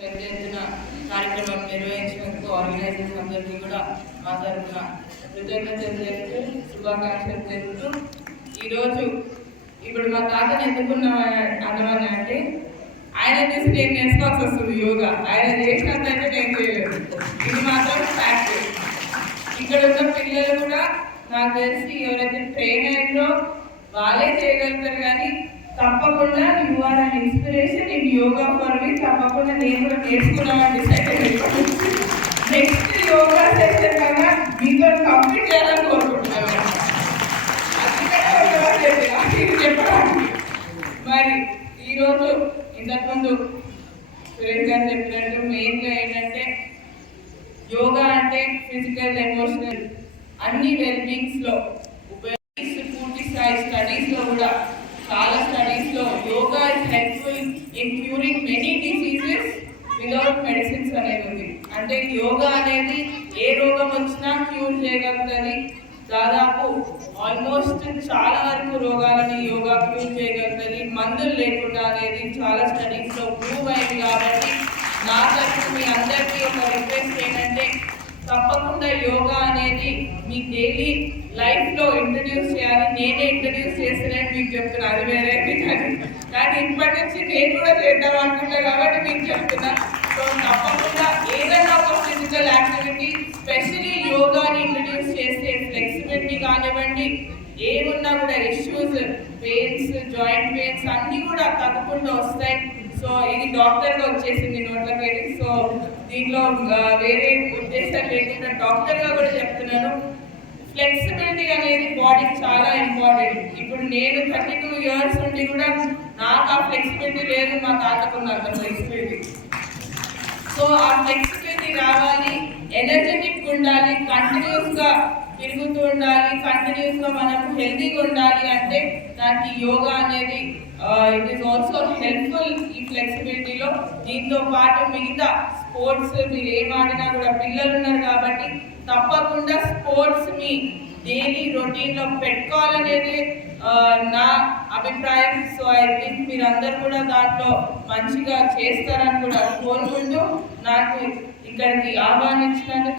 పెద్ద ఎత్తున కార్యక్రమం నిర్వహించినందుకు ఆర్గనైజర్స్ అందరికీ కూడా మా తరఫున కృతజ్ఞతలు తెలుపుతూ శుభాకాంక్షలు తెలుపుతూ ఈరోజు ఇప్పుడు మా తాతను అన్నమని అంటే ఆయన చూసి నేను నేర్చుకోవాల్సి వస్తుంది యోగా. ఆయన చేసినంతైతే నేను చేయలేదు. ఇది మాత్రం ఫ్యాక్ట్. ఇక్కడ ఉన్న పిల్లలు కూడా నాకు తెలిసి ఎవరైతే ట్రైన్ అయ్యారో వాళ్ళే చేయగలుగుతారు. కానీ తప్పకుండా you are an inspiration in yoga for me. తప్పకుండా నేను కూడా నేర్చుకున్నామని డిసైడ్ అయ్యాను. నెక్స్ట్ యోగా సెషన్ కన్నా మీతో కంప్లీట్ చేయాలని కోరుకుంటున్నాను. చెప్పడానికి మరి ఈరోజు ఇంతకుముందు సురేష్ గారు చెప్పినట్టు మెయిన్గా ఏంటంటే యోగా అంటే ఫిజికల్, ఎమోషనల్ అన్ని వెల్బీయింగ్స్లో పూర్తి స్థాయి స్టడీస్లో కూడా చాలా స్టడీస్లో yoga is helpful in curing many diseases without medicines అనేది ఉంది. అంటే యోగా అనేది ఏ రోగం వచ్చినా క్యూర్ చేయగలుగుతుంది. దాదాపు ఆల్మోస్ట్ చాలా వరకు రోగాలని యోగా క్యూర్ చేయగలుగుతుంది మందులు లేకుండా అనేది చాలా స్టడీస్లో ప్రూవ్ అయింది. కాబట్టి నా తరఫున మీ అందరికీ ఒక రిక్వెస్ట్ ఏంటంటే తప్పకుండా యోగా అనేది మీ డైలీ లైఫ్లో ఇంట్రడ్యూస్ చేయాలి. నేనే ఇంట్రడ్యూస్ చేస్తున్నాను మీకు చెప్తున్నా, అది వేరే కానీ ఇప్పటి నుంచి నేను కూడా చేద్దాం అనుకుంటా కాబట్టి మీకు చెప్తున్నా. సో తప్పకుండా ఏదైనా ఒక ఫిజికల్ యాక్టివిటీ స్పెషలీ యోగాని ఇంట్రడ్యూస్ చేస్తే ఫ్లెక్సిబిలిటీ కానివ్వండి, ఏమున్నా కూడా ఇష్యూస్, పెయిన్స్, జాయింట్ పెయిన్స్ అన్నీ కూడా తగ్గకుండా వస్తాయి. సో ఇది డాక్టర్గా వచ్చేసింది నోట్లకి. సో దీంట్లో వేరే ఉద్దేశం లేకుండా డాక్టర్గా కూడా చెప్తున్నాను, ఫ్లెక్సిబిలిటీ అనేది బాడీకి చాలా ఇంపార్టెంట్. ఇప్పుడు నేను 32 years నుండి కూడా నాకు ఆ ఫ్లెక్సిబిలిటీ లేదు, మా తాతకున్నంత ఫ్లెక్సిబిలిటీ. సో ఆ ఫ్లెక్సిబిలిటీ రావాలి, ఎనర్జెటిక్గా ఉండాలి, కంటిన్యూస్గా తిరుగుతూ ఉండాలి, కంటిన్యూస్గా మనం హెల్తీగా ఉండాలి అంటే దానికి యోగా అనేది ఇట్ ఈస్ ఆల్సో హెల్ప్ఫుల్ ఈ ఫ్లెక్సిబిలిటీలో. దీంతో పాటు మిగతా స్పోర్ట్స్ మీరు ఏం ఆడినా కూడా పిల్లలు ఉన్నారు కాబట్టి తప్పకుండా స్పోర్ట్స్ మీ డైలీ రొటీన్లో పెట్టుకోవాలనేది నా అభిప్రాయం. సో ఐ థింక్ మీరందరూ కూడా దాంట్లో మంచిగా చేస్తారని కూడా కోరుకుంటూ నాకు ఇక్కడికి ఆహ్వానించినందుకు